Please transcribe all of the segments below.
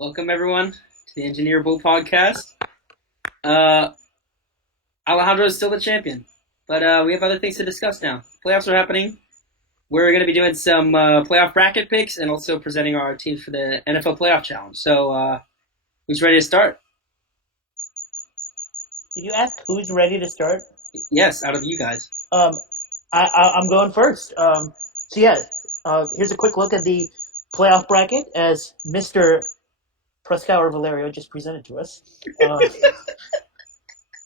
Welcome everyone to the Engineer Bull podcast. Uh, Alejandro is still the champion, but we have other things to discuss now. Playoffs are happening. We're going to be doing some playoff bracket picks and also presenting our teams for the NFL Playoff Challenge. So, who's ready to start? Did you ask who's ready to start? Yes, out of you guys. Um, I'm going first. Here's a quick look at the playoff bracket as Mr. Proskauer Valerio just presented to us.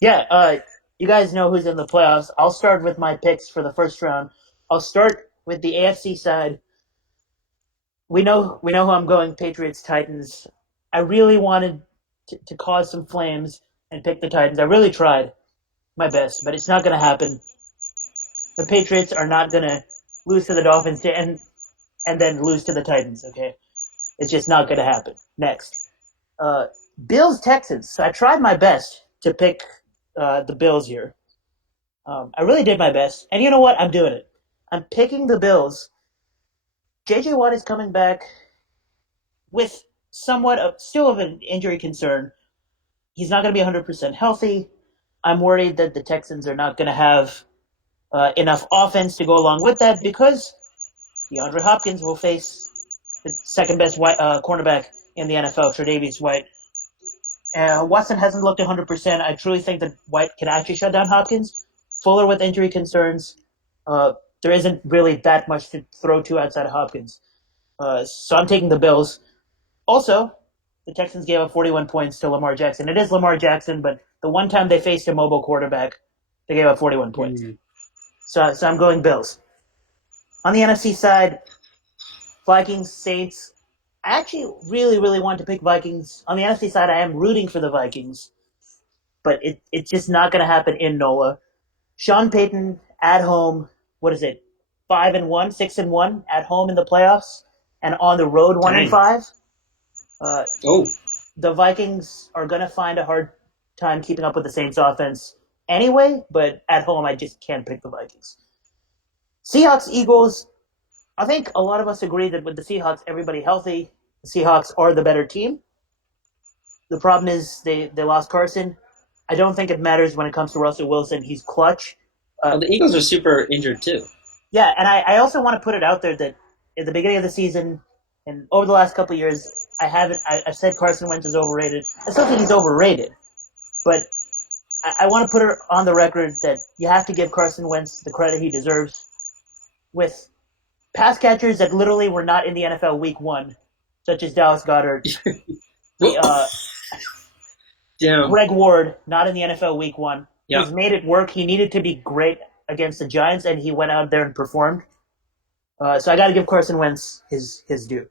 Yeah, you guys know who's in the playoffs. I'll start with my picks for the first round. I'll start with the AFC side. We know who I'm going. Patriots Titans. I really wanted to cause some flames and pick the Titans. I really tried my best, but it's not going to happen. The Patriots are not going to lose to the Dolphins and then lose to the Titans. Okay, it's just not going to happen. Next, uh, Bills Texans. So I tried my best to pick the Bills here. I really did my best, and you know what? I'm doing it. I'm picking the Bills. JJ Watt is coming back with somewhat of still of an injury concern. He's not going to be 100% healthy. I'm worried that the Texans are not going to have enough offense to go along with that because DeAndre Hopkins will face the second best cornerback in the NFL, Tre'Davious White. Watson hasn't looked 100%. I truly think that White can actually shut down Hopkins. Fuller with injury concerns. There isn't really that much to throw to outside of Hopkins. So I'm taking the Bills. Also, the Texans gave up 41 points to Lamar Jackson. It is Lamar Jackson, but the one time they faced a mobile quarterback, they gave up 41 points. So I'm going Bills. On the NFC side, Vikings, Saints. I actually really, really want to pick Vikings. On the NFC side, I am rooting for the Vikings, but it's just not going to happen in NOLA. Sean Payton at home, what is it? 5-1, 6-1 at home in the playoffs, and on the road 1-5. Oh, The Vikings are going to find a hard time keeping up with the Saints offense anyway, but at home, I just can't pick the Vikings. Seahawks, Eagles. I think a lot of us agree that with the Seahawks, everybody healthy, the Seahawks are the better team. The problem is they lost Carson. I don't think it matters when it comes to Russell Wilson. He's clutch. well, the Eagles are super injured too. Yeah, and I also want to put it out there that at the beginning of the season and over the last couple of years, I've said Carson Wentz is overrated. I still think he's overrated, but I want to put it on the record that you have to give Carson Wentz the credit he deserves with pass catchers that literally were not in the NFL week one, such as Dallas Goedert, the Damn. Greg Ward, not in the NFL week one. Yeah. He's made it work. He needed to be great against the Giants, and he went out there and performed. So I got to give Carson Wentz his due.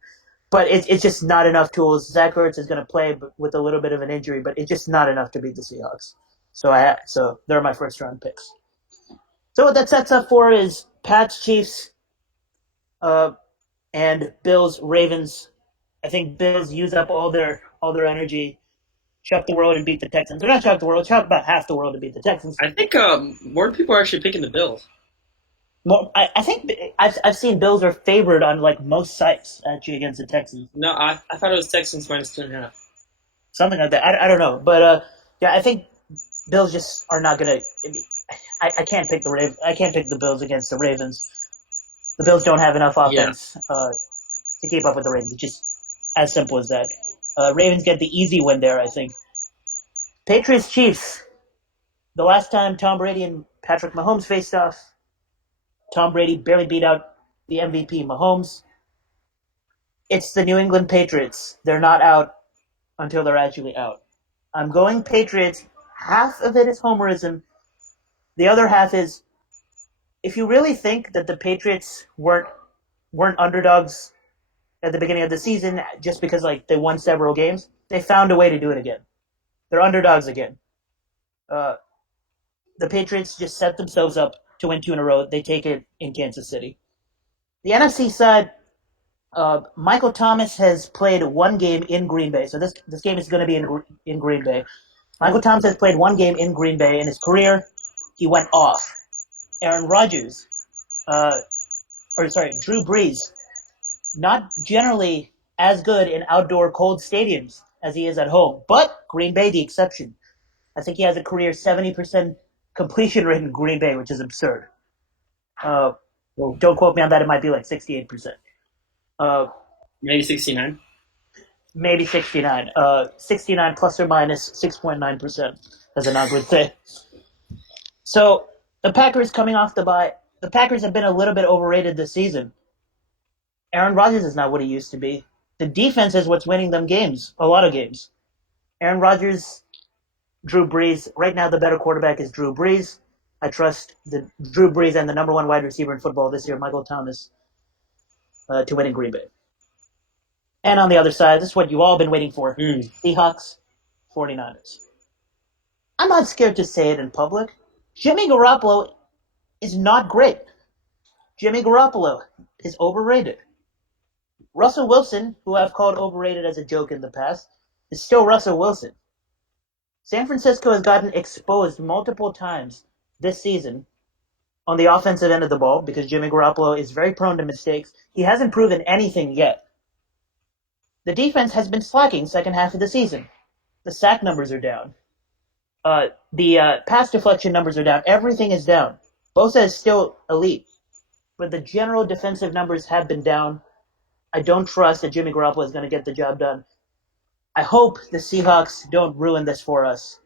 But it's just not enough tools. Zach Ertz is going to play with a little bit of an injury, but it's just not enough to beat the Seahawks. So they're my first round picks. So what that sets up for is Pats, Chiefs, and Bills, Ravens. I think Bills use up all their energy, shock the world and beat the Texans. Or not shock the world, shock about half the world to beat the Texans. I think more people are actually picking the Bills. I think I've seen Bills are favored on like most sites actually against the Texans. No, I thought it was Texans minus 2.5. Something like that. I don't know, but yeah, I think Bills just are not gonna. I can't pick I can't pick the Bills against the Ravens. The Bills don't have enough offense to keep up with the Ravens. It's just as simple as that. Ravens get the easy win there, I think. Patriots Chiefs. The last time Tom Brady and Patrick Mahomes faced off, Tom Brady barely beat out the MVP Mahomes. It's the New England Patriots. They're not out until they're actually out. I'm going Patriots. Half of it is homerism. The other half is if you really think that the Patriots weren't underdogs at the beginning of the season just because like they won several games, they found a way to do it again. They're underdogs again. The Patriots just set themselves up to win two in a row. They take it in Kansas City. The NFC side, Michael Thomas has played one game in Green Bay, so this game is going to be in Green Bay. Michael Thomas has played one game in Green Bay in his career. He went off. Aaron Rodgers, Drew Brees, not generally as good in outdoor cold stadiums as he is at home. But Green Bay, the exception. I think he has a career 70% completion rate in Green Bay, which is absurd. Uh, Well, don't quote me on that. It might be like 68%. Uh, maybe 69. maybe 69. 69 plus or minus 6.9%, as Ahaan would say. So the Packers coming off the bye. The Packers have been a little bit overrated this season. Aaron Rodgers is not what he used to be. The defense is what's winning them games, a lot of games. Aaron Rodgers, Drew Brees. Right now, the better quarterback is Drew Brees. I trust the Drew Brees and the number one wide receiver in football this year, Michael Thomas, to win in Green Bay. And on the other side, this is what you've all been waiting for: Mm. Seahawks, 49ers. I'm not scared to say it in public. Jimmy Garoppolo is not great. Jimmy Garoppolo is overrated. Russell Wilson, who I've called overrated as a joke in the past, is still Russell Wilson. San Francisco has gotten exposed multiple times this season on the offensive end of the ball because Jimmy Garoppolo is very prone to mistakes. He hasn't proven anything yet. The defense has been slacking second half of the season. The sack numbers are down. The pass deflection numbers are down. Everything is down. Bosa is still elite, but the general defensive numbers have been down. I don't trust that Jimmy Garoppolo is going to get the job done. I hope the Seahawks don't ruin this for us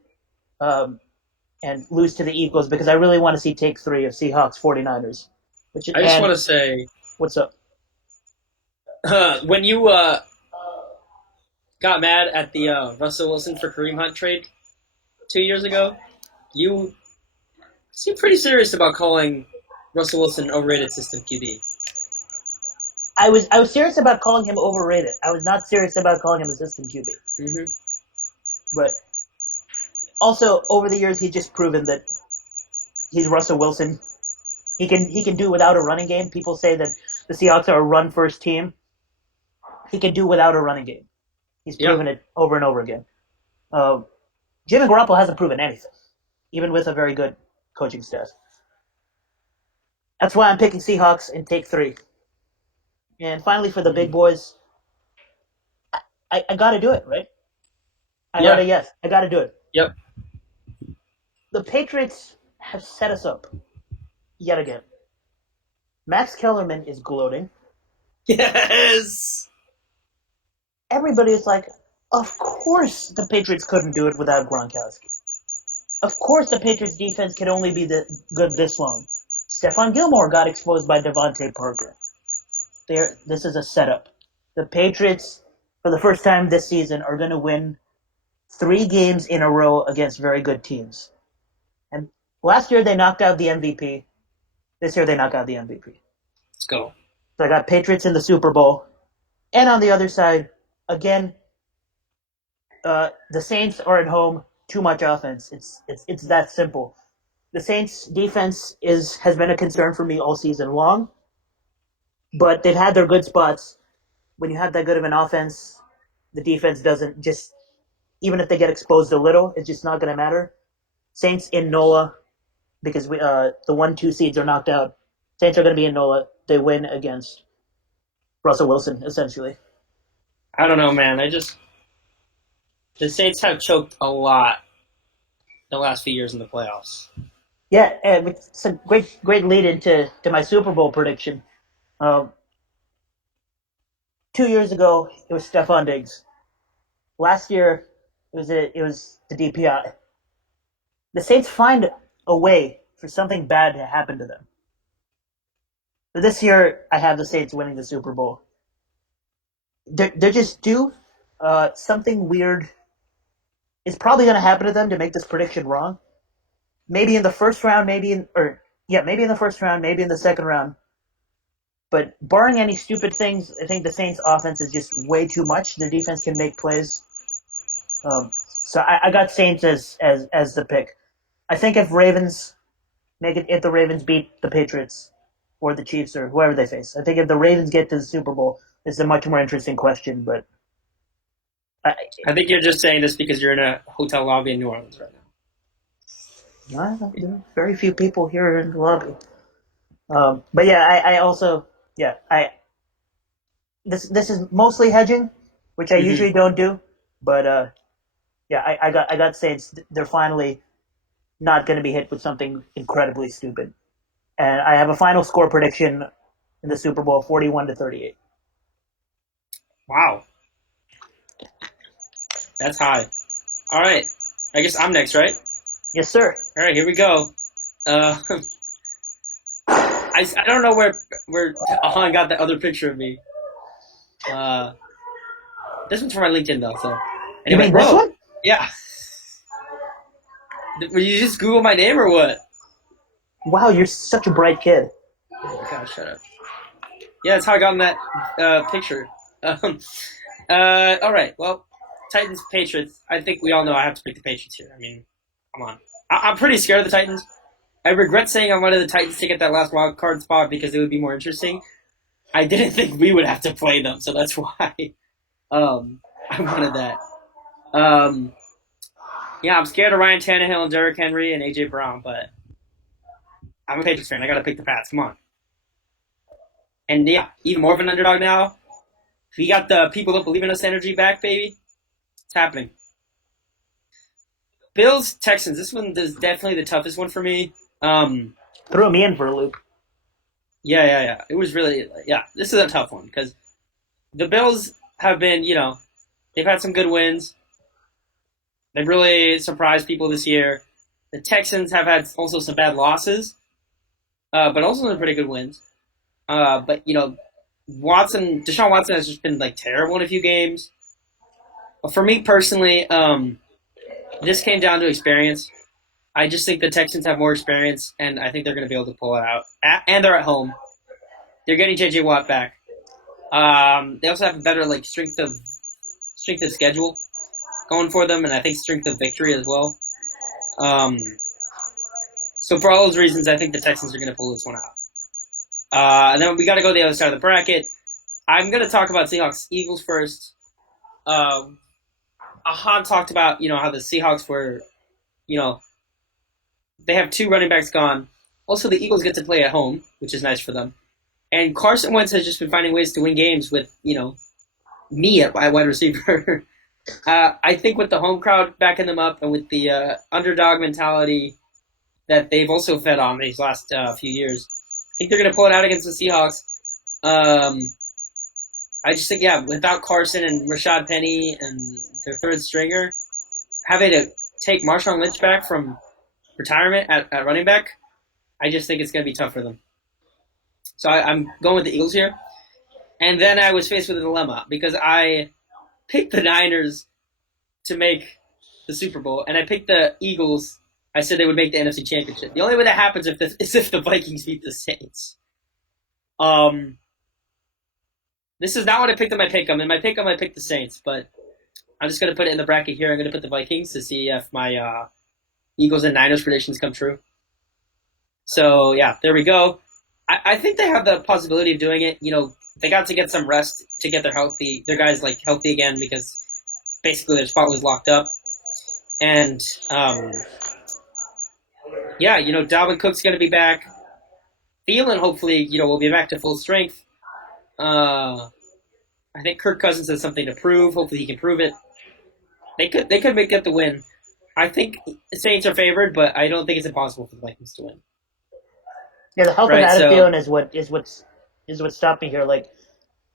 and lose to the Eagles because I really want to see take 3 of Seahawks 49ers. I just want to say, What's up? when you got mad at the Russell Wilson for Kareem Hunt trade 2 years ago, you seemed pretty serious about calling Russell Wilson an overrated system QB. I was serious about calling him overrated. I was not serious about calling him a system QB. Mm-hmm. But also over the years, he's just proven that he's Russell Wilson. He can do without a running game. People say that the Seahawks are a run first team. He can do without a running game. He's proven it over and over again. Jimmy Garoppolo hasn't proven anything, even with a very good coaching staff. That's why I'm picking Seahawks in take 3. And finally, for the big boys, I got to do it, right? I heard a yes. I got to do it. Yep. The Patriots have set us up yet again. Max Kellerman is gloating. Yes. Everybody is like, of course the Patriots couldn't do it without Gronkowski. Of course the Patriots defense can only be good this long. Stephon Gilmore got exposed by Devontae Parker. This is a setup. The Patriots, for the first time this season, are going to win 3 games in a row against very good teams. And last year they knocked out the MVP. This year they knocked out the MVP. Let's go. So I got Patriots in the Super Bowl. And on the other side, again, the Saints are at home. Too much offense. It's that simple. The Saints' defense has been a concern for me all season long, but they've had their good spots. When you have that good of an offense, the defense doesn't just, even if they get exposed a little, it's just not going to matter. Saints in NOLA, because the 1-2 seeds are knocked out. Saints are going to be in NOLA. They win against Russell Wilson, essentially. I don't know, man. The Saints have choked a lot the last few years in the playoffs. Yeah, and it's a great lead into my Super Bowl prediction. 2 years ago, it was Stephon Diggs. Last year, it was the DPI. The Saints find a way for something bad to happen to them. But this year, I have the Saints winning the Super Bowl. They're just due. Something weird is probably going to happen to them to make this prediction wrong. Maybe in the first round, maybe in the first round, maybe in the second round. But barring any stupid things, I think the Saints' offense is just way too much. Their defense can make plays. So I got Saints as the pick. I think if the Ravens beat the Patriots or the Chiefs or whoever they face, I think if the Ravens get to the Super Bowl, it's a much more interesting question. But I think you're just saying this because you're in a hotel lobby in New Orleans right now. Very few people here in the lobby. But yeah, I also I this is mostly hedging, which I Hmm. usually don't do. But yeah, I got Saints. They're finally not going to be hit with something incredibly stupid. And I have a final score prediction in the Super Bowl: 41-38. Wow, that's high. All right, I guess I'm next, right? Yes, sir. All right, here we go. Uh, I don't know where Ahaan got that other picture of me. Uh, this one's for my LinkedIn though. So You anyway, mean this whoa, one? yeah. Will you just Google my name or what? Wow, you're such a bright kid. Oh my gosh, shut up. Yeah, that's how I got in that picture. Um, all right. Well, Titans Patriots. I think we all know I have to pick the Patriots here. I mean, come on. I'm pretty scared of the Titans. I regret saying I wanted the Titans to get that last wild card spot because it would be more interesting. I didn't think we would have to play them, so that's why I wanted that. Um, yeah, I'm scared of Ryan Tannehill and Derrick Henry and AJ Brown, but I'm a Patriots fan. I got to pick the Pats. Come on. And yeah, even more of an underdog now. We got the people that believe in us energy back, baby. It's happening. Bills Texans. This one is definitely the toughest one for me. Threw me in for a loop. Yeah. It was really This is a tough one because the Bills have been, they've had some good wins. They've really surprised people this year. The Texans have had also some bad losses, but also some pretty good wins. But Deshaun Watson has just been like terrible in a few games. But for me personally, this came down to experience. I just think the Texans have more experience, and I think they're going to be able to pull it out. And they're at home. They're getting JJ Watt back. They also have a better like strength of schedule going for them, and I think strength of victory as well. Um, so for all those reasons, I think the Texans are going to pull this one out. And then we got to go to the other side of the bracket. I'm going to talk about Seahawks Eagles first. Ahaan talked about how the Seahawks were you know they have two running backs gone. Also, the Eagles get to play at home, which is nice for them. And Carson Wentz has just been finding ways to win games with me at wide receiver. I think with the home crowd backing them up and with the underdog mentality that they've also fed on these last few years, I think they're going to pull it out against the Seahawks. Um, I just think, without Carson and Rashad Penny and their third stringer, having to take Marshawn Lynch back from retirement at running back, I just think it's going to be tough for them. So I'm going with the Eagles here. And then I was faced with a dilemma because I picked the Niners to make the Super Bowl, and I picked the Eagles. I said they would make the NFC Championship. The only way that happens is if the Vikings beat the Saints. This is not what I picked in my pick'em. In my pick'em, I picked the Saints, but I'm just going to put it in the bracket here. I'm going to put the Vikings to see if my Eagles and Niners predictions come true. So, yeah, there we go. I think they have the possibility of doing it. They got to get some rest to get their guys like healthy again because basically their spot was locked up. And Dalvin Cook's going to be back. Thielen hopefully will be back to full strength. I think Kirk Cousins has something to prove. Hopefully he can prove it. They could get the win. I think the Saints are favored, but I don't think it's impossible for the Vikings to win. Yeah, the health of Right. Adam So Thielen is what stopped me here. Like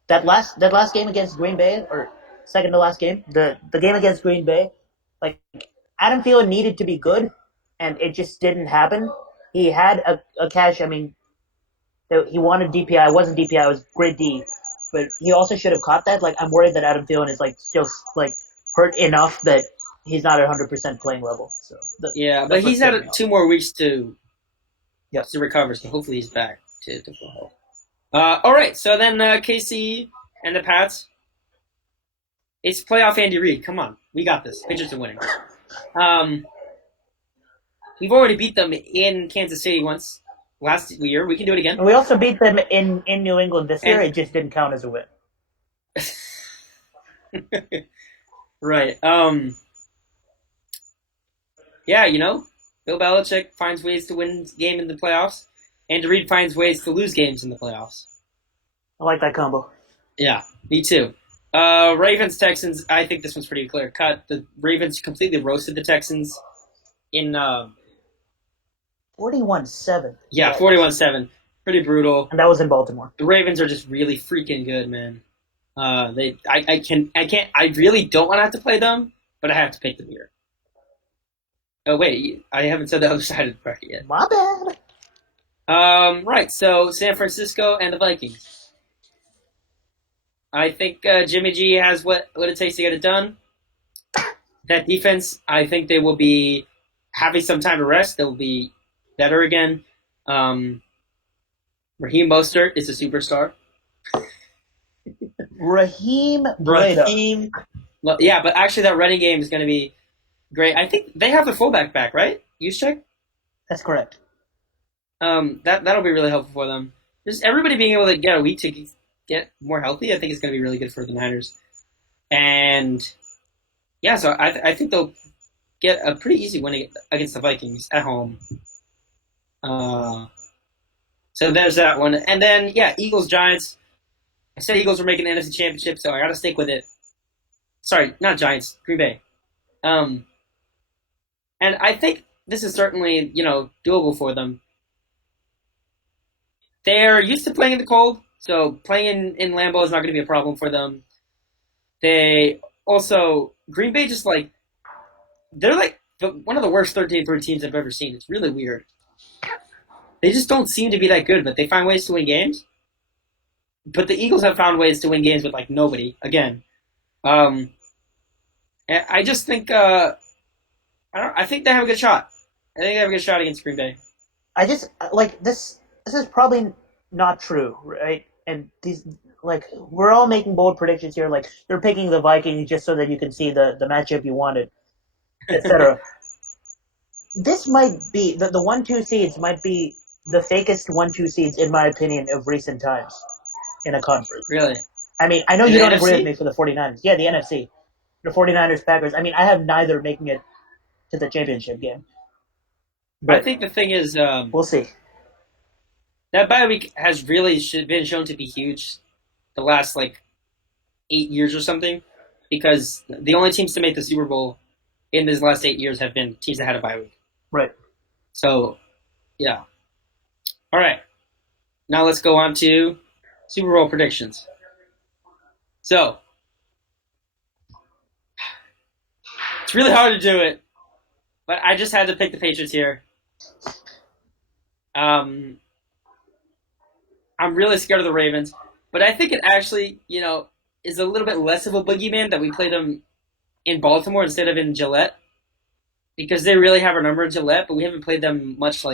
that last game against Green Bay, or second to last game, the game against Green Bay, like Adam Thielen needed to be good, and it just didn't happen. He had a catch. I mean, he wanted DPI. It wasn't DPI. It was grade D, but he also should have caught that. Like I'm worried that Adam Thielen is like still like hurt enough that he's not at 100% playing level. So yeah, but that's what he's scared me had off. 2 more weeks to Yep. recover, so hopefully he's back to full health. All right, so then KC and the Pats. It's playoff Andy Reid. Come on, we got this. Patriots are winning. Um, we've already beat them in Kansas City once last year. We can do it again. And we also beat them in New England this year. And It just didn't count as a win. right. Yeah, Bill Belichick finds ways to win game in the playoffs. Andy Reid finds ways to lose games in the playoffs. I like that combo. Yeah, me too. Ravens Texans. I think this one's pretty clear cut. The Ravens completely roasted the Texans in 41-7. yeah, Yikes. 41-7. Pretty brutal. And that was in Baltimore. The Ravens are just really freaking good, man. I can't. I really don't want to have to play them, but I have to pick them here. Oh wait, I haven't said the other side of the bracket yet. My bad. Right. So San Francisco and the Vikings. I think Jimmy G has what it takes to get it done. That defense, I think they will be having some time to rest. They'll be better again. Um, Raheem Mostert is a superstar. Raheem Breda. Raheem, well, yeah, but actually that running game is going to be great. I think they have the fullback back, right? Juszczyk? That's correct. That'll be really helpful for them. Just everybody being able to get a week to get more healthy, I think is going to be really good for the Niners. And yeah, so I think they'll get a pretty easy win against the Vikings at home. Uh, so there's that one, and then yeah, Eagles Giants. I said Eagles were making the NFC Championship, so I got to stick with it. Sorry, not Giants, Green Bay. Um, and I think this is certainly doable for them. They're used to playing in the cold, so playing in Lambeau is not going to be a problem for them. They also Green Bay just they're like one of the worst 13-3 teams I've ever seen. It's really weird. They just don't seem to be that good, but they find ways to win games. But the Eagles have found ways to win games with nobody again. Um, I just think I think they have a good shot. I think they have a good shot against Green Bay. I just like this. This is probably not true, right? And these we're all making bold predictions here. Like you're picking the Vikings just so that you can see the matchup you wanted, etc. This might be the 1-2 seeds might be the fakest 1-2 seeds in my opinion of recent times in a conference. Really? I mean, I know In you the don't agree with NFC? me for the 49ers. Yeah, the NFC. The 49ers Packers. I mean, I have neither making it to the championship game. I But think the thing is we'll see. that bye week has really been shown to be huge the last 8 years or something, because the only teams to make the Super Bowl in these last 8 years have been teams that had a bye week. Right. So yeah. All right. Now let's go on to Super Bowl predictions. So it's really hard to do it, but I just had to pick the Patriots here. Um, I'm really scared of the Ravens, but I think it actually, is a little bit less of a boogeyman that we play them in Baltimore instead of in Gillette, because they really have our number in Gillette, but we haven't played them much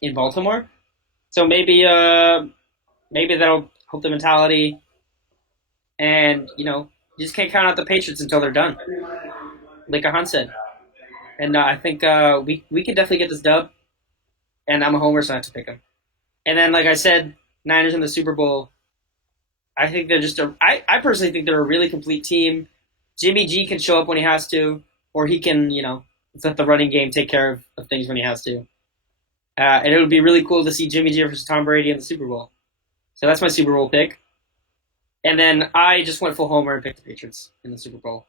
in Baltimore. So maybe that'll help the mentality, and you just can't count out the Patriots until they're done, like Ahaan said. And I think we can definitely get this dub, and I'm a homer, so I have to pick them. And then, like I said, Niners in the Super Bowl. I think they're I personally think they're a really complete team. Jimmy G can show up when he has to, or he can, let the running game take care of things when he has to. And it would be really cool to see Jimmy G versus Tom Brady in the Super Bowl. So that's my Super Bowl pick. And then I just went full homer and picked the Patriots in the Super Bowl.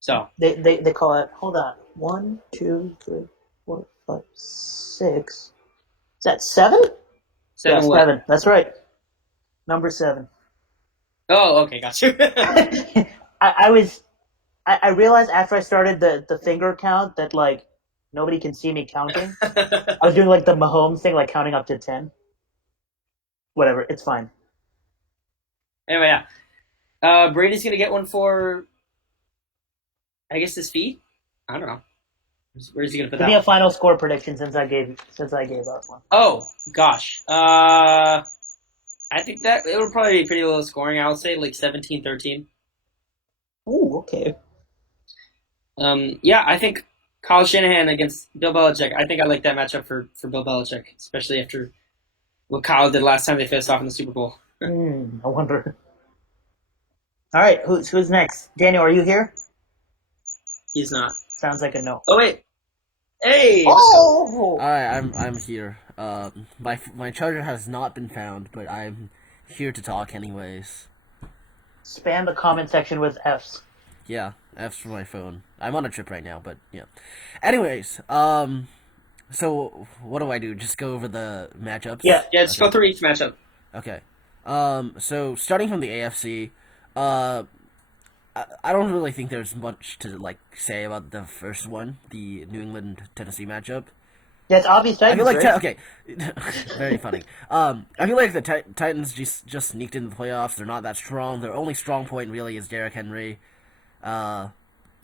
So They call it. Hold on. 1, 2, 3, 4, 5, 6. Is that 7? Yeah, 7 what? 7. That's right. Number 7. Oh, okay, got you. I realized after I started the finger count that nobody can see me counting. I was doing the Mahomes thing, counting up to 10. Whatever, it's fine. Anyway, yeah. Brady's gonna get one for, I guess, his feet. I don't know. Where's he gonna put Give that me a one? final score prediction since I gave up one. Oh gosh. I think that it would probably be pretty low scoring. I would say 17-13. Ooh, okay. Yeah, I think Kyle Shanahan against Bill Belichick. I think I like that matchup for Bill Belichick, especially after what Kyle did last time they faced off in the Super Bowl. I wonder. All right, who's next? Daniel, are you here? He's not. Sounds like a no. Oh wait. Hey. Oh! Alright, I'm here. My charger has not been found, but I'm here to talk anyways. Spam the comment section with Fs. Yeah, F's for my phone. I'm on a trip right now, but yeah. Anyways, so what do I do? Just go over the matchups? Yeah. Yeah, just go through each matchup. Okay. So starting from the AFC, I don't really think there's much to like say about the first one, the New England Tennessee matchup. Yeah, it's obvious I Titans, feel like right? okay, very funny. I feel like the Titans just sneaked into the playoffs. They're not that strong. Their only strong point really is Derrick Henry. Ryan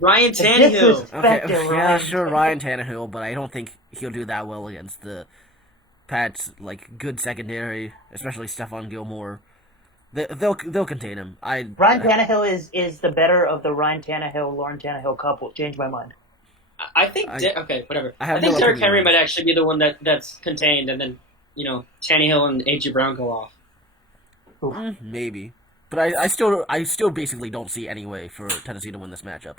The Tannehill. disrespect Okay, of yeah, Ryan. sure, Ryan Tannehill, but I don't think he'll do that well against the Pats. Like good secondary, especially Stephon Gilmore. They'll contain him. Ryan Tannehill is the better of the Ryan Tannehill, Lauren Tannehill couple. Changed my mind. I think okay, whatever. I have I think no Derrick opinion Henry on might this. actually be the one that's contained, and then Tannehill and AJ Brown go off. Maybe, but I still basically don't see any way for Tennessee to win this matchup.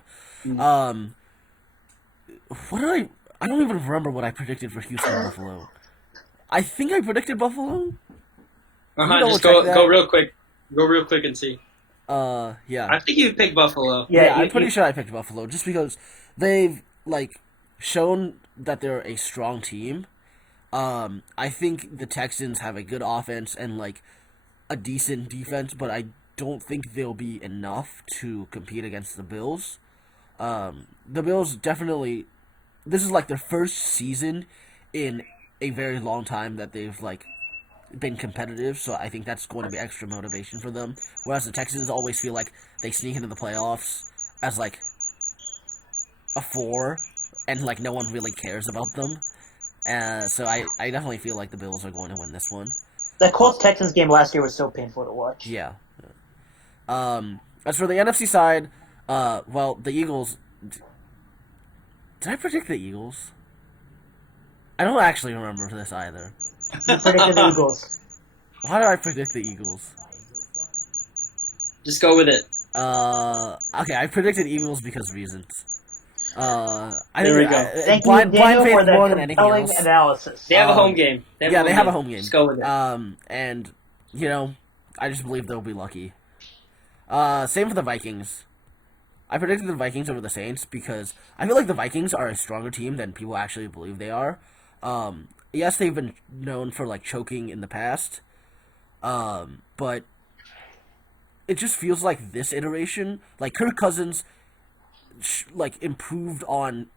What did I don't even remember what I predicted for Houston and Buffalo. I think I predicted Buffalo. Just double-check that? go real quick. Go real quick and see. Yeah. I think you picked Buffalo. Yeah, I'm pretty sure I picked Buffalo just because they've like shown that they're a strong team. I think the Texans have a good offense and like a decent defense, but I don't think they'll be enough to compete against the Bills. The Bills definitely. This is like their first season in a very long time that they've like been competitive, so I think that's going to be extra motivation for them. Whereas the Texans always feel like they sneak into the playoffs as like a 4, and like no one really cares about them. So I definitely feel like the Bills are going to win this one. That Colts-Texans game last year was so painful to watch. Yeah. As for the NFC side, well, the Eagles. Did I predict the Eagles? I don't actually remember this either. You predicted the Eagles. Why did I predict the Eagles? Just go with it. Okay, I predicted Eagles because reasons. There we go. Thank blind you, Daniel, faith for more that than anything compelling else. analysis. They have a home game. They have a home game. Just go with it. And I just believe they'll be lucky. Same for the Vikings. I predicted the Vikings over the Saints because I feel like the Vikings are a stronger team than people actually believe they are. Yes, they've been known for like choking in the past, but it just feels like this iteration, like Kirk Cousins, like improved on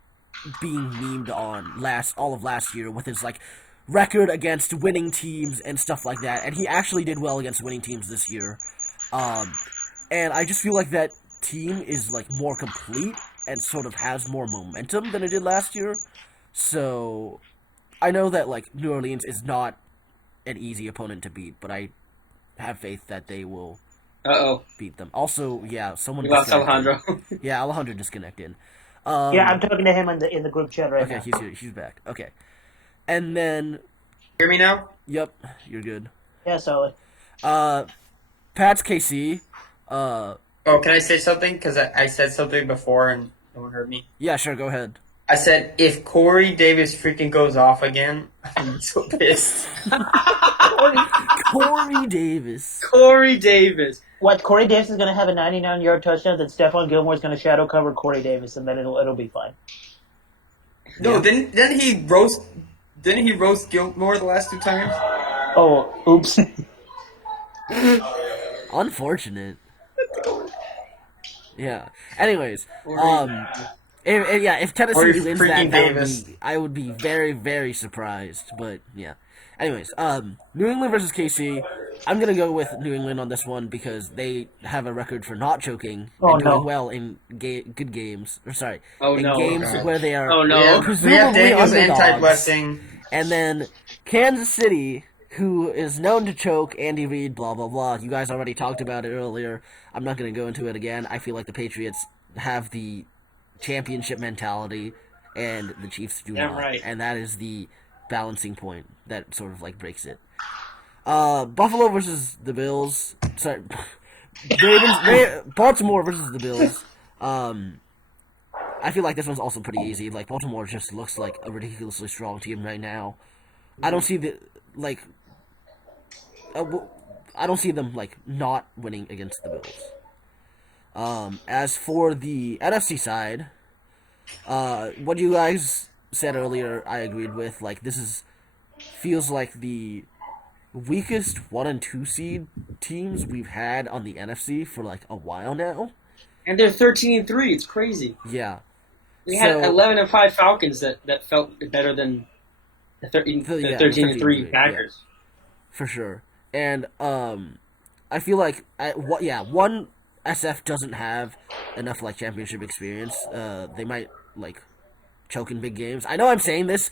being memed on all of last year with his like record against winning teams and stuff like that, and he actually did well against winning teams this year. And I just feel like that team is like more complete and sort of has more momentum than it did last year. So I know that like New Orleans is not an easy opponent to beat, but I have faith that they will beat them. Also, yeah, someone We lost Alejandro. Yeah, Alejandro disconnected. Yeah, I'm talking to him in the group chat right now. Okay, he's here. He's back. Okay, and then Hear me now? yep, you're good. Yeah, Sully. Pats KC. Oh, can I say something? Because I said something before and no one heard me. Yeah, sure, go ahead. I said, if Corey Davis freaking goes off again, I'm so pissed. Corey Davis. Corey Davis. What, Corey Davis is going to have a 99-yard touchdown, then Stephon Gilmore is going to shadow cover Corey Davis, and then it'll be fine. No, didn't he roast Gilmore the last 2 times? Oh, oops. Unfortunate. Yeah. Anyways, if Tennessee Corey wins freaking that, Davis. I would be very, very surprised. But yeah. Anyways, New England versus KC. I'm gonna go with New England on this one because they have a record for not choking and doing well in good games. Or sorry, in games where they are Oh no. We have presumably Daniel's underdogs. anti-blessing. And then Kansas City, who is known to choke, Andy Reid, blah, blah, blah. You guys already talked about it earlier. I'm not going to go into it again. I feel like the Patriots have the championship mentality, and the Chiefs do not. Right. And that is the balancing point that sort of, like, breaks it. Buffalo versus the Bills. Sorry. Baltimore versus the Bills. I feel like this one's also pretty easy. Like, Baltimore just looks like a ridiculously strong team right now. I don't see the, like... I don't see them like not winning against the Bills. As for the NFC side, what you guys said earlier, I agreed with. Like this feels like the weakest 1 and 2 seed teams we've had on the NFC for like a while now. And they're 13-3. It's crazy. Yeah. We had 11-5 Falcons that felt better than the 13-3 Packers. Yeah, for sure. And I feel like one SF doesn't have enough like championship experience. They might like choke in big games. I know I'm saying this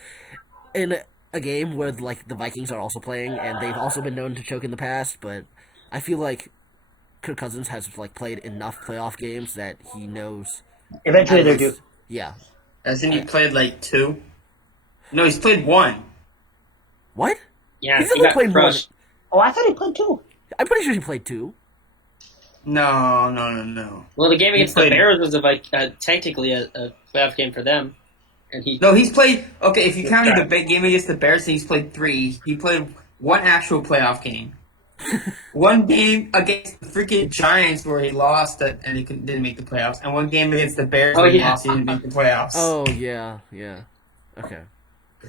in a game where like the Vikings are also playing and they've also been known to choke in the past, but I feel like Kirk Cousins has like played enough playoff games that he knows. Eventually they're due. Yeah. As in he played like 2? No, he's played 1. What? Yeah, he's he only got played crushed. 1. Oh, I thought he played 2. I'm pretty sure he played 2. No. Well, the game against the Bears was technically a playoff game for them, and he's played. Okay, if you counted the big game against the Bears, he's played 3. He played 1 actual playoff game. 1 game against the freaking Giants where he lost it and he didn't make the playoffs, and 1 game against the Bears where he lost, he didn't make the playoffs. Oh yeah. Okay.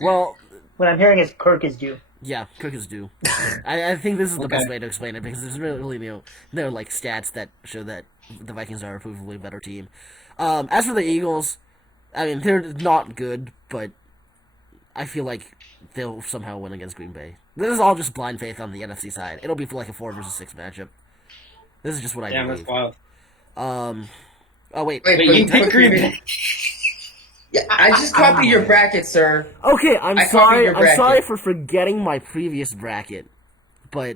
Well, what I'm hearing is Kirk is due. Yeah, Kirk is due. I think this is the best way to explain it because there's really no like stats that show that the Vikings are a provably better team. As for the Eagles, I mean they're not good, but I feel like they'll somehow win against Green Bay. This is all just blind faith on the NFC side. It'll be for like a 4 versus 6 matchup. This is just what I believe. That's wild. Oh wait, you picked Green Bay. Yeah, I just copied your bracket, sir. Okay, I'm sorry. I'm sorry for forgetting my previous bracket, but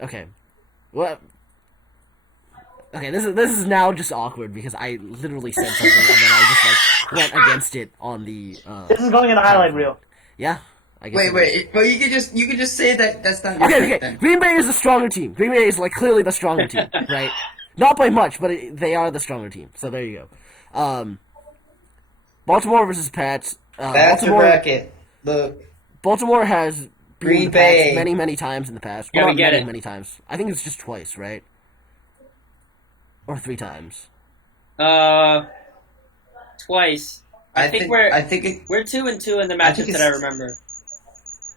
okay. Well, okay. This is now just awkward because I literally said something and then I just like went against it on the. This is going in the highlight reel. Yeah. I guess Wait. But you could just say that's not. Your okay. then. Green Bay is the stronger team. Green Bay is like clearly the stronger team, right? Not by much, but they are the stronger team. So there you go. Baltimore versus Pats. That's your bracket. Look. Baltimore has Green beaten Bay Pats many times in the past. Yeah, Well, we get not it. many times. I think it's just twice, right? Or 3 times. Twice. I think we're 2-2 in the matchups that I remember.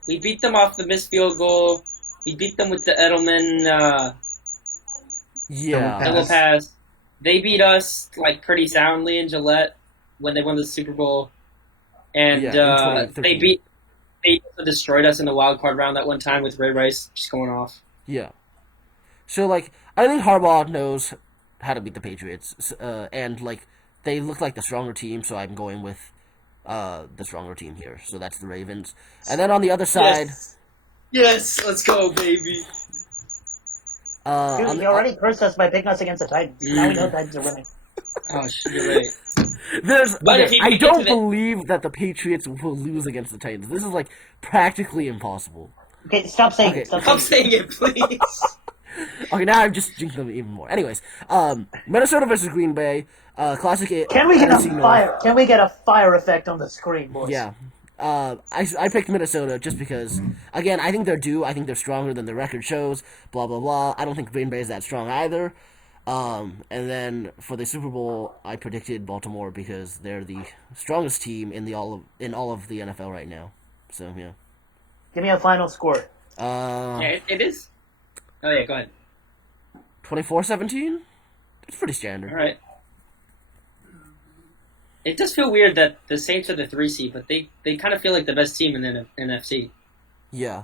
We beat them off the missed field goal. We beat them with the Edelman double pass. They beat us like pretty soundly in Gillette when they won the Super Bowl, and they destroyed us in the wild card round that one time with Ray Rice just going off. Yeah. So like, I think Harbaugh knows how to beat the Patriots, and like they look like the stronger team, so I'm going with the stronger team here. So that's the Ravens, and then on the other side, yes, let's go, baby. Dude, he already cursed us by picking us against the Titans. Now we know the Titans are winning. Oh, you're right. I don't believe that the Patriots will lose against the Titans. This is like practically impossible. Okay, stop saying it. Stop saying it, please. Okay, now I've just jinxed them even more. Anyways, Minnesota versus Green Bay, classic. Can we get a fire? Can we get a fire effect on the screen, boys? Yeah. I picked Minnesota just because, again, I think they're due. I think they're stronger than the record shows. Blah blah blah. I don't think Green Bay is that strong either. And then for the Super Bowl, I predicted Baltimore because they're the strongest team in all of the NFL right now. So yeah. Give me a final score. Yeah, it is. Oh yeah, go ahead. 24-17? It's pretty standard. All right. It does feel weird that the Saints are the 3 seed, but they kind of feel like the best team in the NFC. Yeah.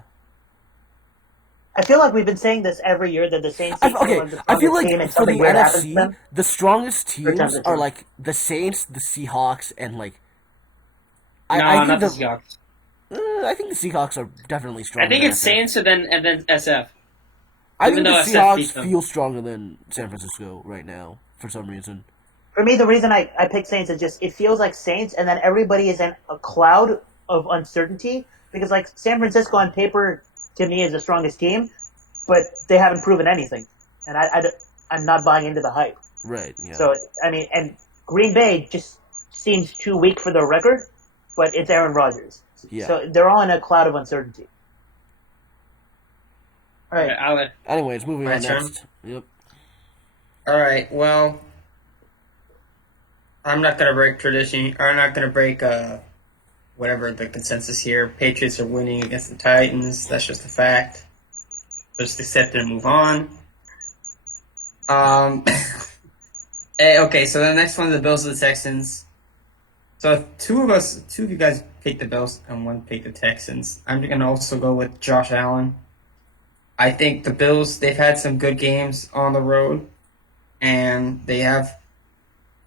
I feel like we've been saying this every year that the Saints. I feel like for the NFC, the strongest teams are like the Saints, the Seahawks, and like. Not the Seahawks. I think the Seahawks are definitely stronger. I think it's Saints and then SF. I think the Seahawks feel stronger than San Francisco right now for some reason. For me, the reason I picked Saints is just it feels like Saints, and then everybody is in a cloud of uncertainty because like San Francisco on paper to me is the strongest team, but they haven't proven anything, and I'm not buying into the hype. Right. Yeah. So I mean, and Green Bay just seems too weak for their record, but it's Aaron Rodgers. Yeah. So they're all in a cloud of uncertainty. All right. Ale. Anyways, moving My on turn? next. Yep. All right. Well, I'm not gonna break tradition. Or I'm not gonna break whatever the consensus here. Patriots are winning against the Titans. That's just a fact. Just accept it and move on. Okay, so the next one, the Bills and the Texans. So two of you guys picked the Bills and one picked the Texans. I'm gonna also go with Josh Allen. I think the Bills, they've had some good games on the road, and they have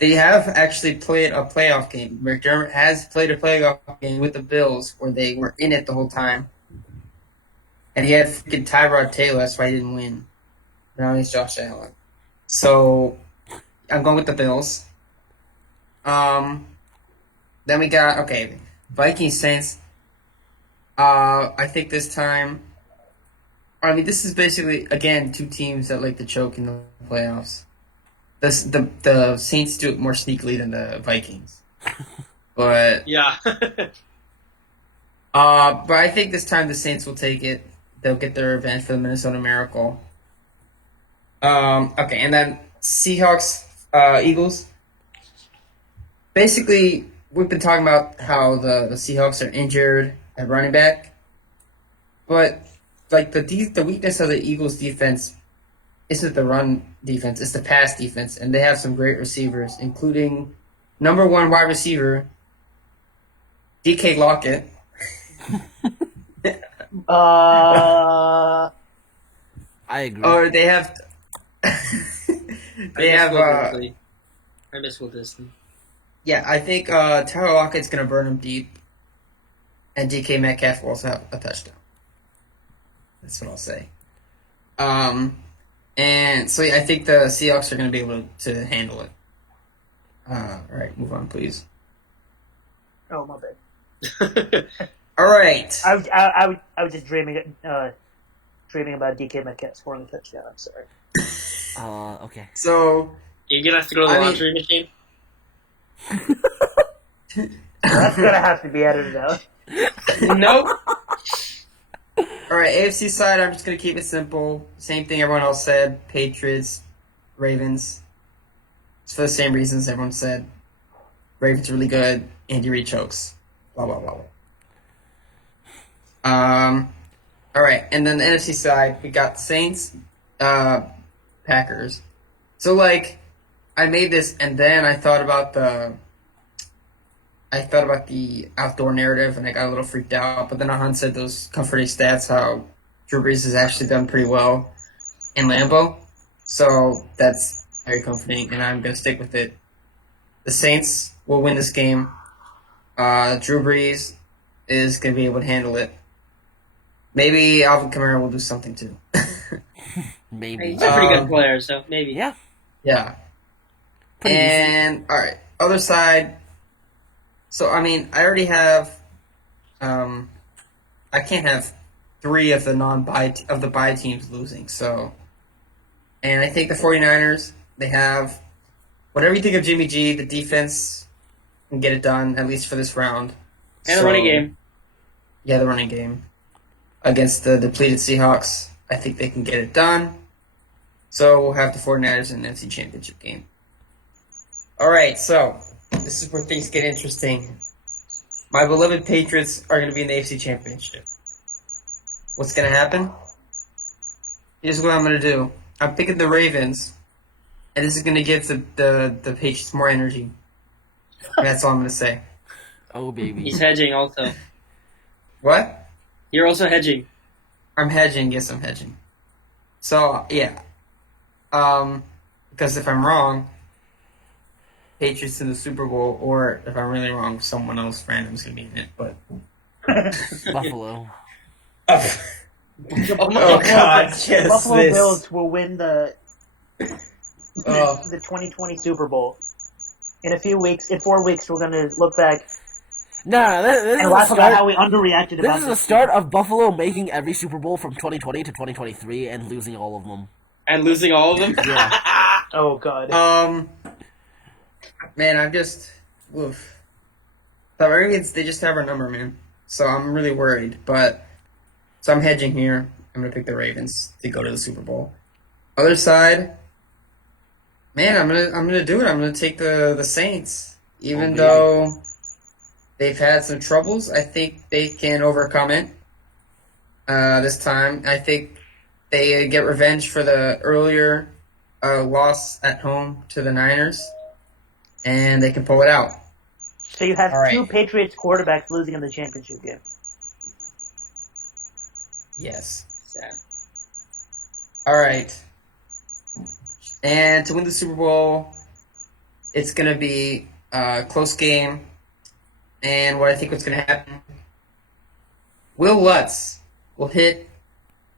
actually played a playoff game. McDermott has played a playoff game with the Bills where they were in it the whole time. And he had freaking Tyrod Taylor, that's why he didn't win. Now he's Josh Allen. So I'm going with the Bills. Then we got Vikings Saints. I think this time, I mean, this is basically again two teams that like to choke in the playoffs. The Saints do it more sneakily than the Vikings, but Yeah. but I think this time the Saints will take it. They'll get their revenge for the Minnesota Miracle. Okay, and then Seahawks, Eagles. Basically, we've been talking about how the Seahawks are injured at running back, but like the weakness of the Eagles defense isn't the run defense, it's the pass defense, and they have some great receivers, including number one wide receiver, DK Lockett. I agree. Or they have I miss Will Disley. yeah, I think Tyler Lockett's gonna burn him deep, and DK Metcalf will also have a touchdown. That's what I'll say. And so yeah, I think the Seahawks are gonna be able to handle it. All right, move on, please. Oh, my bad. All right. I was just dreaming about DK Metcalf scoring a touchdown. I'm sorry. Okay. So You're gonna have to go to the laundry machine. That's gonna have to be edited out. nope. All right, AFC side. I'm just gonna keep it simple. Same thing everyone else said. Patriots, Ravens. It's for the same reasons everyone said. Ravens really good. Andy Reid chokes. Blah blah blah. All right, and then the NFC side, we got Saints, Packers. So like, I made this, and then I thought about the outdoor narrative, and I got a little freaked out. But then Ahaan said those comforting stats, how Drew Brees has actually done pretty well in Lambeau. So that's very comforting, and I'm gonna stick with it. The Saints will win this game. Drew Brees is gonna be able to handle it. Maybe Alvin Kamara will do something too. Maybe. He's a pretty good player, so maybe. Yeah. Yeah. Pretty And all right, other side. So I mean, I already have. I can't have three of the bye teams losing. So, and I think the 49ers, they have whatever you think of Jimmy G, the defense can get it done at least for this round. And the running game. Yeah, the running game against the depleted Seahawks. I think they can get it done. So we'll have the 49ers in the NFC Championship game. All right, so this is where things get interesting. My beloved Patriots are going to be in the AFC Championship. What's going to happen? Here's what I'm going to do. I'm picking the Ravens, and this is going to give the Patriots more energy. And that's all I'm going to say. Oh, baby. He's hedging also. What? You're also hedging. I'm hedging. Yes, I'm hedging. So, yeah. Because if I'm wrong, Patriots in the Super Bowl, or if I'm really wrong, someone else random is going to be in it. But Buffalo. oh Buffalo- God! the Yes, Buffalo this. Bills will win the Oh. 2020 Super Bowl. In 4 weeks, we're gonna look back Nah, this is and the laugh about how start. we underreacted This about is the this. start of Buffalo making every Super Bowl from 2020 to 2023 and losing all of them. And losing all of them? Yeah. Oh God. Man, I'm just oof. The Ravens, they just have our number, man. So I'm really worried, but so I'm hedging here. I'm gonna pick the Ravens to go to the Super Bowl. Other side, man, I'm gonna do it. I'm gonna take the Saints, even baby. though they've had some troubles. I think they can overcome it. This time, I think they get revenge for the earlier loss at home to the Niners, and they can pull it out. So you have All right. two Patriots quarterbacks losing in the championship game. Yes. Sad. All right. And to win the Super Bowl, it's going to be a close game. And what I think what's going to happen, Will Lutz will hit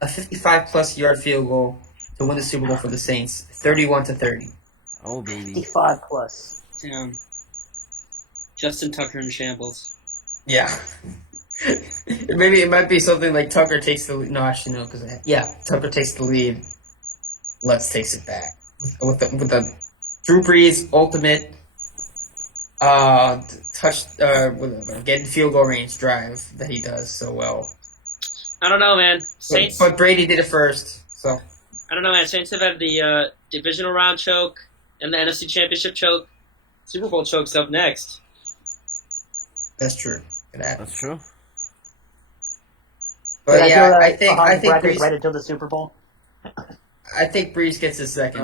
a 55-plus yard field goal to win the Super Bowl for the Saints, 31-30. Oh, baby. 55 plus. Damn. Justin Tucker in shambles. Yeah. Maybe it might be something like Tucker takes the lead. No, actually, no, because Tucker takes the lead. Lutz takes it back with the Drew Brees ultimate getting field goal range drive that he does so well. I don't know, man. Saints. But Brady did it first, so I don't know, man. Saints have had the divisional round choke and the NFC Championship choke. Super Bowl choke's up next. that's true. That's true. But yeah, I think Brees Brees, right until the Super Bowl. I think Brees gets his second.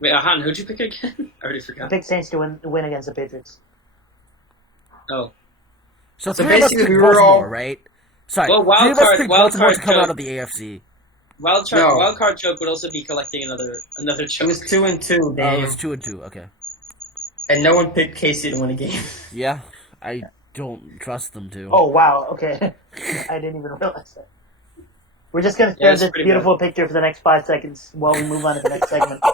Wait, Ahaan, who'd you pick again? I already I forgot. picked Saints to win against the Patriots. Oh. So So three of us basically, picked we were Baltimore, all- right? Sorry, Well, three of us picked Baltimore wild to come card out of the AFC. Wild No. card choke would also be collecting another It choke. was 2-2, Oh, Daniel, it's 2-2. Okay. and no one picked Casey to win a game. Yeah, I don't trust them to. Oh, wow. Okay. I didn't even realize that. We're just going to Yeah, stare it's at this pretty beautiful picture for the next 5 seconds while we move on to the next segment. I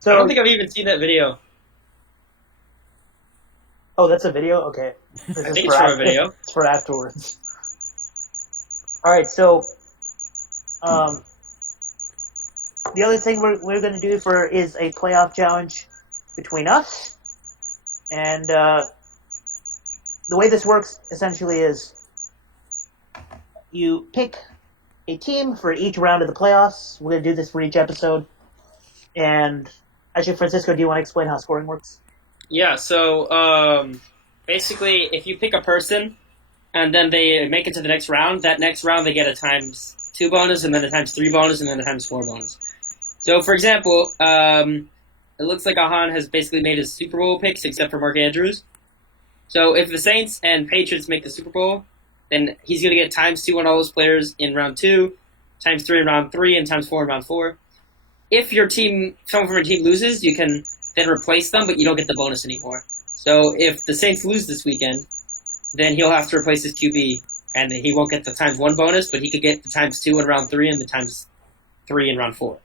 So, don't think I've even seen that video. oh, that's a video? Okay. This I is think it's from a after- video. It's for afterwards. All right, so the other thing we're going to do is a playoff challenge between us. And the way this works essentially is you pick a team for each round of the playoffs. We're going to do this for each episode. And actually, Francisco, do you want to explain how scoring works? Yeah, so basically, if you pick a person and then they make it to the next round, that next round they get a ×2 bonus, and then a ×3 bonus, and then a ×4 bonus. So, for example, it looks like Ahaan has basically made his Super Bowl picks except for Mark Andrews. So, if the Saints and Patriots make the Super Bowl, then he's going to get ×2 on all those players in round 2, ×3 in round 3, and ×4 in round 4. If someone from your team loses, you can then replace them, but you don't get the bonus anymore. So if the Saints lose this weekend, then he'll have to replace his QB, and he won't get the ×1 bonus, but he could get the ×2 in round 3 and the ×3 in round 4.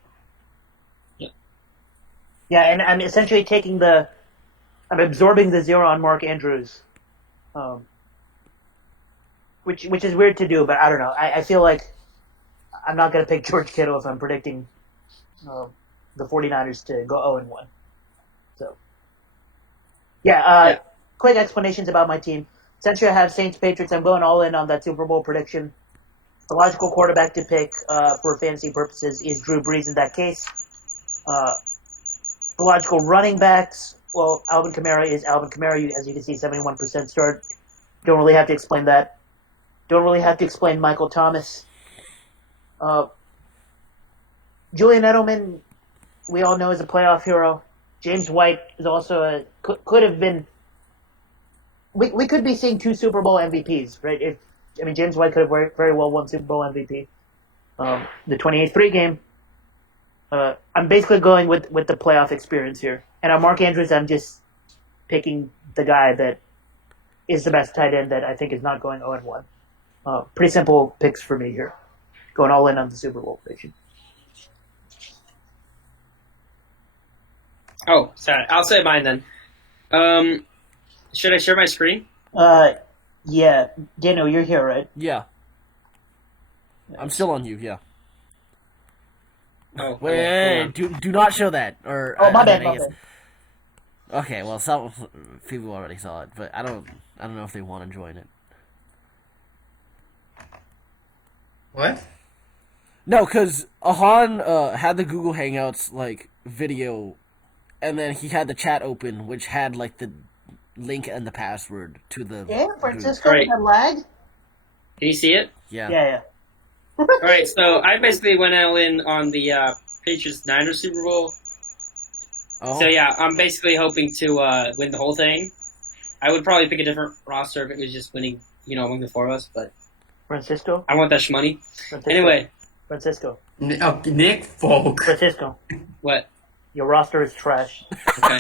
Yeah, and I'm essentially I'm absorbing the 0 on Mark Andrews, which is weird to do, but I don't know. I feel like I'm not going to pick George Kittle if I'm predicting the 49ers to go 0-1. So, yeah. Quick explanations about my team. Essentially, I have Saints, Patriots. I'm going all in on that Super Bowl prediction. The logical quarterback to pick for fantasy purposes is Drew Brees in that case. The logical running backs, well, Alvin Kamara is Alvin Kamara. As you can see, 71% start. Don't really have to explain that. Don't really have to explain Michael Thomas. Julian Edelman, we all know, is a playoff hero. James White is also could have been. We could be seeing 2 Super Bowl MVPs, right? James White could have very well won Super Bowl MVP. The 28-3 game. I'm basically going with the playoff experience here. And on Mark Andrews, I'm just picking the guy that is the best tight end that I think is not going 0-1. Pretty simple picks for me here. Going all in on the Super Bowl prediction. Oh, sorry. I'll say mine then. Should I share my screen? Yeah. Daniel, you're here, right? Yeah. I'm still on you, yeah. Oh, Wait, do not show that. Or Oh, my bad. Okay, well, some people already saw it, but I don't know if they want to join it. What? No, because Ahaan had the Google Hangouts like video, and then he had the chat open, which had like the link and the password to the Yeah, group. Francisco Right. had lag. Can you see it? Yeah. Yeah. All right, so I basically went all in on the Patriots Niners Super Bowl. Oh. So yeah, I'm basically hoping to win the whole thing. I would probably pick a different roster if it was just winning, among the four of us, but Francisco. I want that shmoney. Francisco. Anyway, Francisco. Nick Folk. Francisco. what? Your roster is trash. Okay.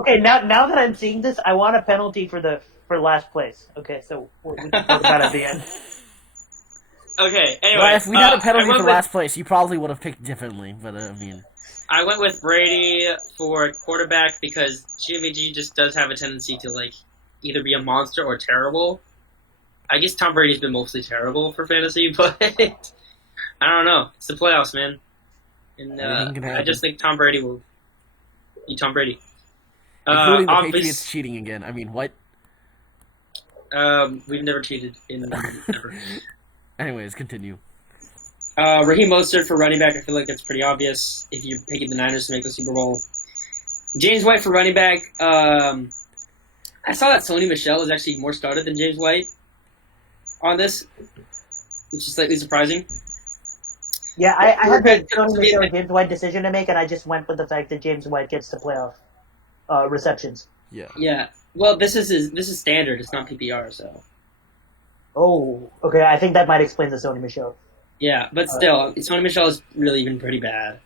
Okay, now that I'm seeing this, I want a penalty for last place. Okay, so we can talk about it at the end. Okay, anyway. Well, if we had a I penalty went for with- last place, you probably would have picked differently. But I mean, I went with Brady for quarterback because Jimmy G just does have a tendency to either be a monster or terrible. I guess Tom Brady's been mostly terrible for fantasy, but I don't know. It's the playoffs, man, and Anything can I happen. just think Tom Brady will be Tom Brady. including the obvious- Patriots cheating again. I mean, what? We've never cheated in ever. Anyways, continue. Raheem Mostert for running back. I feel like that's pretty obvious if you're picking the Niners to make the Super Bowl. James White for running back. I saw that Sony Michel is actually more started than James White on this, which is slightly surprising. Yeah, I had Okay. the Tony Michel James White decision to make, and I just went with the fact that James White gets to playoff receptions. Yeah. Yeah. Well, this is standard. It's not PPR, so Oh, okay. I think that might explain the Sony Michel. yeah. But still, Sony Michel has really been pretty bad.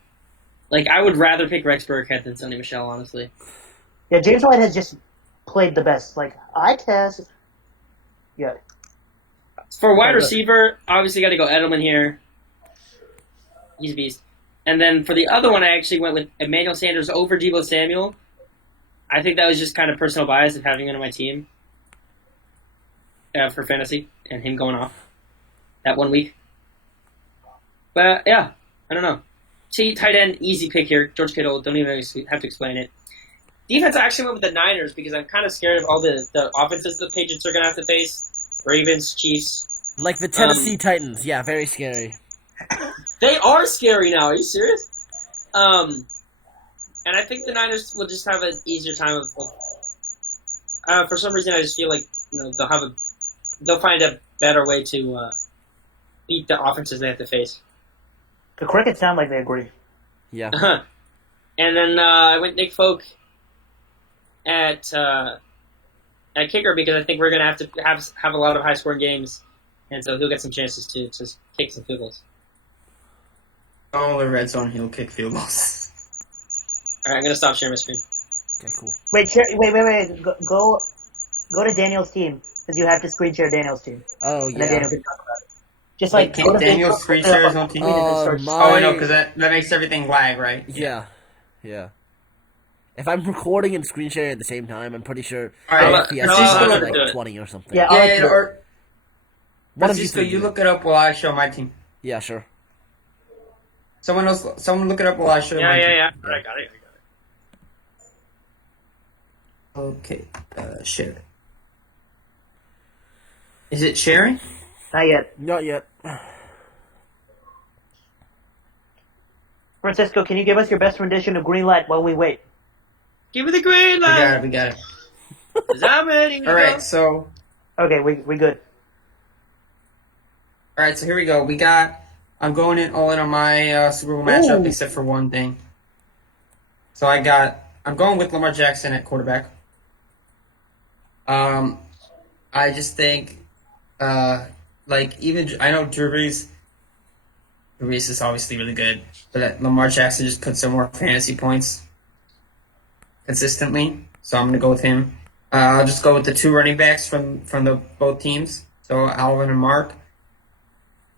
I would rather pick Rex Burkhead than Sony Michel, honestly. Yeah, James White has just played the best. Eye test. Yeah. For wide receiver, obviously got to go Edelman here. He's a beast. And then for the other one, I actually went with Emmanuel Sanders over Deebo Samuel. I think that was just kind of personal bias of having him on my team for fantasy and him going off that 1 week. But yeah, I don't know. Tight end, easy pick here. George Kittle, don't even have to explain it. Defense, I actually went with the Niners because I'm kind of scared of all the offenses the Patriots are going to have to face. Ravens, Chiefs. Like the Tennessee Titans. Yeah, very scary. They are scary now. Are you serious? And I think the Niners will just have an easier time for some reason, I just feel like they'll find a better way to beat the offenses they have to face. The Crickets sound like they agree. Yeah. And then I went Nick Folk at kicker because I think we're gonna have to have a lot of high scoring games, and so he'll get some chances to kick some field goals. All the red zone, he'll kick field goals. All right, I'm gonna stop sharing my screen. Okay, cool. Wait. Go to Daniel's team because you have to screen share Daniel's team, Oh and then yeah. Daniel can talk about it. Just Wait, go can't to Daniel Facebook, screen put it share up his on own team? screen, and then search- my- Oh, I know, because that makes everything lag, right? Yeah. If I'm recording and screen sharing at the same time, I'm pretty sure All right, FPS no, is I'll up let to her do like it. 20 or something. Yeah, Yeah, I'll yeah, do it. or One of Francisco, three you do it. look it up while I show my team. Yeah, sure. Someone look it up while I show my team. Yeah. I got it. Okay, share it. Is it sharing? Not yet. Not yet. Francisco, can you give us your best rendition of Green Light while we wait? Give me the green light. We got it. 'Cause I'm ready to All go. right, so Okay, we good. here we go. I'm going all in on my Super Bowl matchup, Ooh. except for one thing. So I'm going with Lamar Jackson at quarterback. I just think, even I know Drew Brees is obviously really good, but Lamar Jackson just puts some more fantasy points consistently. So I'm going to go with him. I'll just go with the two running backs from the both teams. So Alvin and Mark.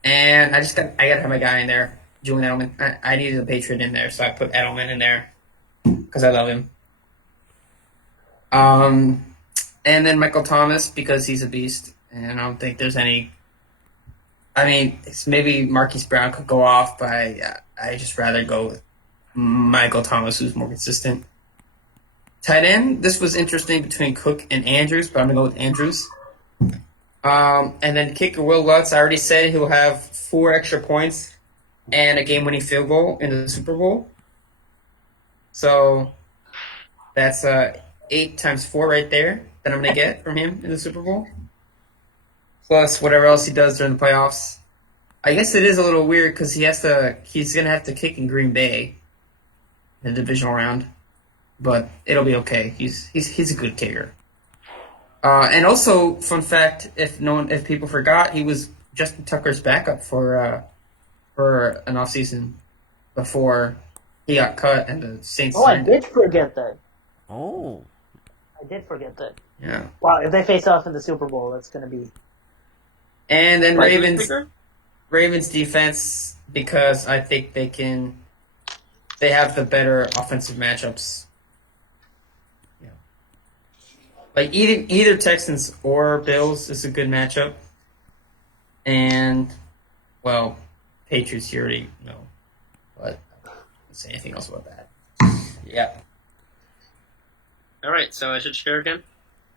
And I gotta have my guy in there, Julian Edelman. I needed a Patriot in there, so I put Edelman in there because I love him. And then Michael Thomas because he's a beast, and I don't think there's any. I mean, maybe Marquise Brown could go off, but I just rather go with Michael Thomas, who's more consistent. Tight end, this was interesting between Cook and Andrews, but I'm gonna go with Andrews. And then kicker Will Lutz, I already said he'll have 4 extra points and a game-winning field goal in the Super Bowl. So that's 8 times 4 right there that I'm going to get from him in the Super Bowl. Plus whatever else he does during the playoffs. I guess it is a little weird because he's going to have to kick in Green Bay in the divisional round. But it'll be okay. He's a good kicker. And also, fun fact: if people forgot, he was Justin Tucker's backup for an offseason before he got cut and the Saints. Oh, I did forget that. Oh. I did forget that. Yeah. Wow, if they face off in the Super Bowl, that's going to be... And then Right, who's kicker? Ravens defense, because I think they have the better offensive matchups. Yeah. Like either Texans or Bills is a good matchup. And well, Patriots you already know. But I don't say anything else about that. Yeah. All right, so I should share again.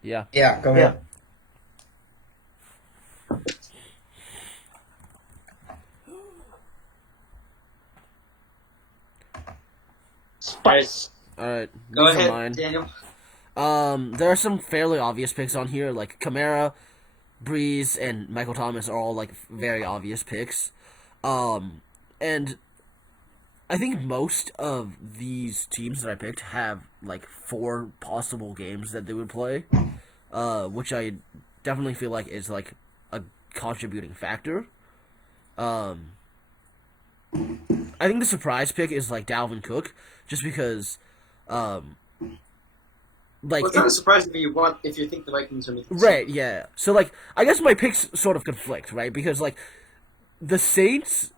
Yeah. Yeah, go ahead. Spice. Alright. Go These are ahead, mine. Daniel. There are some fairly obvious picks on here, like Kamara, Breeze, and Michael Thomas are all like very obvious picks. And I think most of these teams that I picked have like 4 possible games that they would play, which I definitely feel like is like a contributing factor. I think the surprise pick is like Dalvin Cook, just because, like, Well, it's not a surprise if you think the Vikings are making right, yeah. So, like, I guess my picks sort of conflict, right? Because, like, the Saints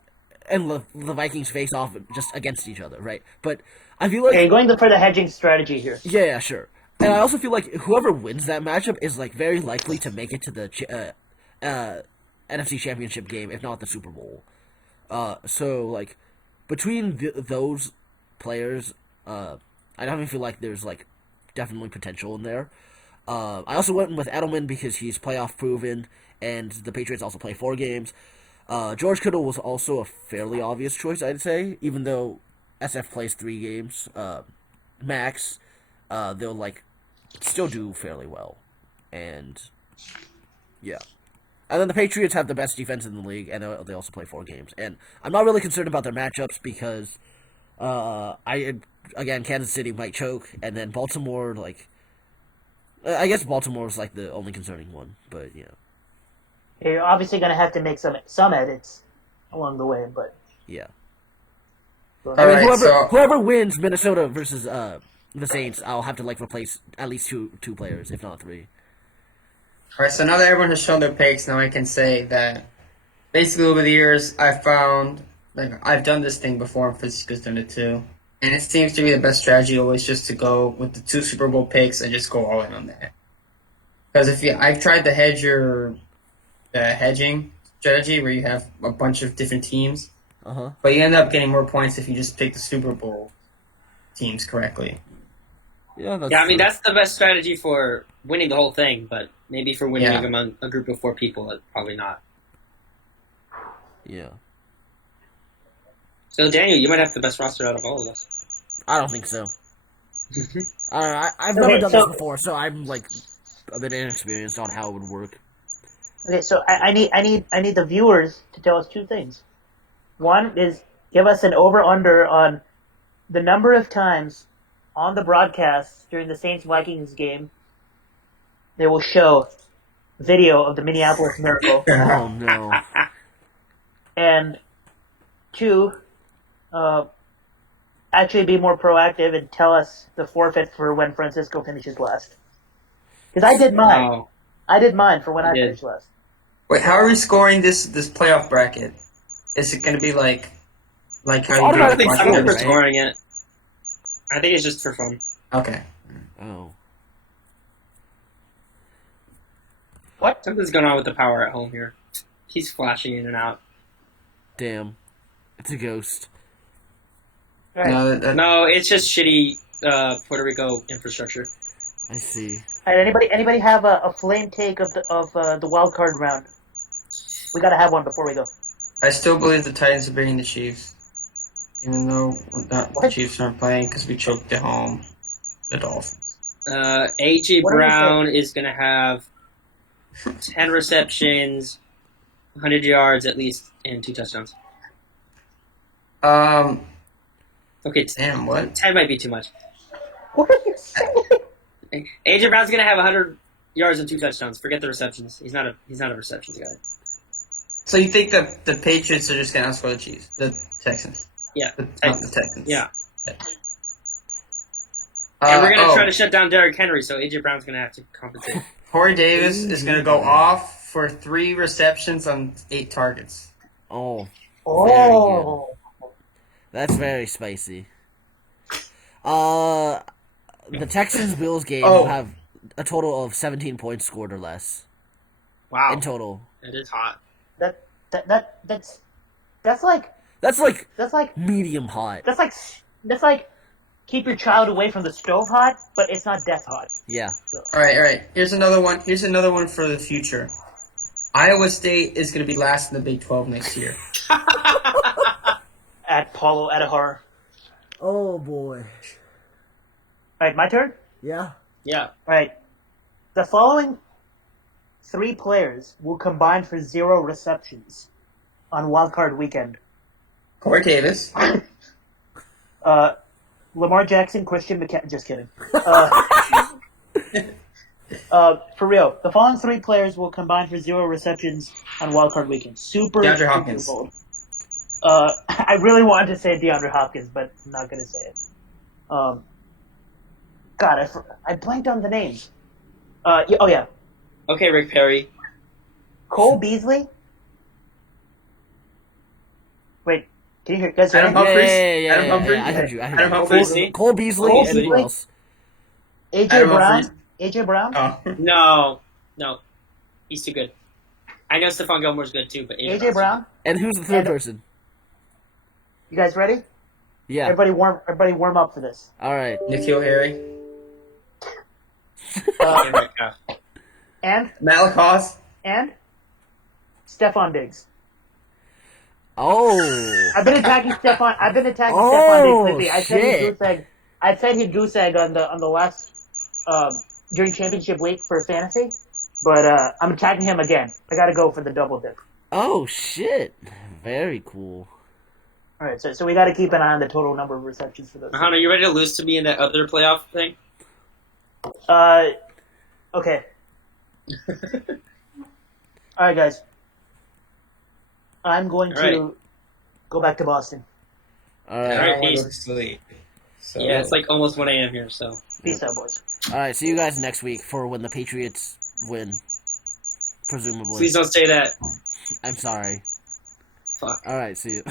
and the Vikings face off just against each other, right? But I feel like... Okay, going for the hedging strategy here. Yeah, sure. And I also feel like whoever wins that matchup is, like, very likely to make it to the NFC Championship game, if not the Super Bowl. So, like, between those players, I definitely feel like there's, like, definitely potential in there. I also went with Edelman because he's playoff proven, and the Patriots also play 4 games. George Kittle was also a fairly obvious choice, I'd say, even though SF plays 3 games max. They'll like still do fairly well, and yeah. And then the Patriots have the best defense in the league, and they also play 4 games. And I'm not really concerned about their matchups because again, Kansas City might choke, and then Baltimore, like, I guess Baltimore's like the only concerning one, but yeah. You're obviously going to have to make some edits along the way, but... Yeah. I mean, Alright, whoever wins Minnesota versus the Saints, I'll have to like replace at least two players, if not 3. Alright, so now that everyone has shown their picks, now I can say that basically over the years I've found, like, I've done this thing before, and Francisco's done it too. And it seems to be the best strategy always just to go with the 2 Super Bowl picks and just go all in on that. Because I've tried to hedge hedging strategy where you have a bunch of different teams, but you end up getting more points if you just pick the Super Bowl teams correctly. Yeah, that's Yeah, I mean, true. that's the best strategy for winning the whole thing, but maybe for winning Yeah. among a group of 4 people, probably not. Yeah. So, Daniel, you might have the best roster out of all of us. I don't think so. I've Okay, never done so- this before, so I'm like a bit inexperienced on how it would work. Okay, so I need the viewers to tell us 2 things. One is give us an over-under on the number of times on the broadcast during the Saints-Vikings game they will show video of the Minneapolis Miracle. Oh no. And 2, actually be more proactive and tell us the forfeit for when Francisco finishes last. Because I did mine. Oh, I did mine for when I did. finished last. Wait, how are we scoring this playoff bracket? Is it going to be like how you do I don't automatic think Watch I don't think it, we're right? scoring it. I think it's just for fun. Okay. Oh. What? Something's going on with the power at home here. He's flashing in and out. Damn. It's a ghost. All right. No, No, it's just shitty Puerto Rico infrastructure. I see. All right, anybody have a flame take of the wild card round? We gotta have one before we go. I still believe the Titans are beating the Chiefs, even though the What? Chiefs aren't playing because we choked at home the Dolphins. AJ What are you Brown is going to have 10 receptions, 100 yards at least, and 2 touchdowns. Okay, Damn, what? 10 might be too much. What are you saying? AJ Brown's going to have 100 yards and 2 touchdowns. Forget the receptions. He's not a receptions guy. So you think that the Patriots are just gonna outscore the Chiefs, the Texans? Yeah, Not the Texans. Yeah. And we're going to oh, try to shut down Derrick Henry, so AJ Brown's going to have to compensate. Corey Davis is gonna go off for 3 receptions on 8 targets. Oh, Oh. that's very spicy. The Texans-Bills game Oh. will have a total of 17 points scored or less Wow. in total. It is hot. That's like That's like medium hot. that's like keep your child away from the stove hot, but it's not death hot. Yeah. All right. Here's another one. Here's another one for the future. Iowa State is gonna be last in the Big 12 next year. At Paulo Adahar. Oh boy. All right, my turn. Yeah. Yeah. All right, the following 3 players will combine for 0 receptions on wildcard weekend. Corey Davis. Lamar Jackson, Christian McCaffrey. Just kidding. For real, the following 3 players will combine for 0 receptions on wildcard weekend. Super DeAndre Hopkins. bold. I really wanted to say DeAndre Hopkins, but I'm not going to say it. God, I blanked on the names. Oh yeah, Okay, Rick Perry. Cole Beasley. Wait, can you hear? Guys, Adam ready? Humphries. Yeah. Adam Humphries. I heard you. Adam Cole Humphries. Beasley? Cole Beasley Cole and who Beasley? else? AJ Adam Brown. Humphries. AJ Brown. Oh. No. He's too good. I know Stephon Gilmore's good too, but AJ Brown. And who's the third And- person? You guys ready? Yeah. Everybody warm up for this. All right. Nikhil Harry. And Matt Lacoste. Stephon Diggs. Oh. I've been attacking Stephon. Oh, Stephon Diggs lately. shit. I said he'd goose egg on the last during championship week for fantasy, but I'm attacking him again. I got to go for the double dip. Oh shit. Very cool. All right, so we got to keep an eye on the total number of receptions for those. Ahaan, are you ready to lose to me in that other playoff thing? Okay. All right, guys. I'm going to All right. go back to Boston. All All right. right, I don't want peace. to sleep. So. Yeah, it's like almost 1 a.m. here, so. Peace out, boys. All right. See you guys next week for when the Patriots win. Presumably. Please don't say that. I'm sorry. Fuck. All right. See you.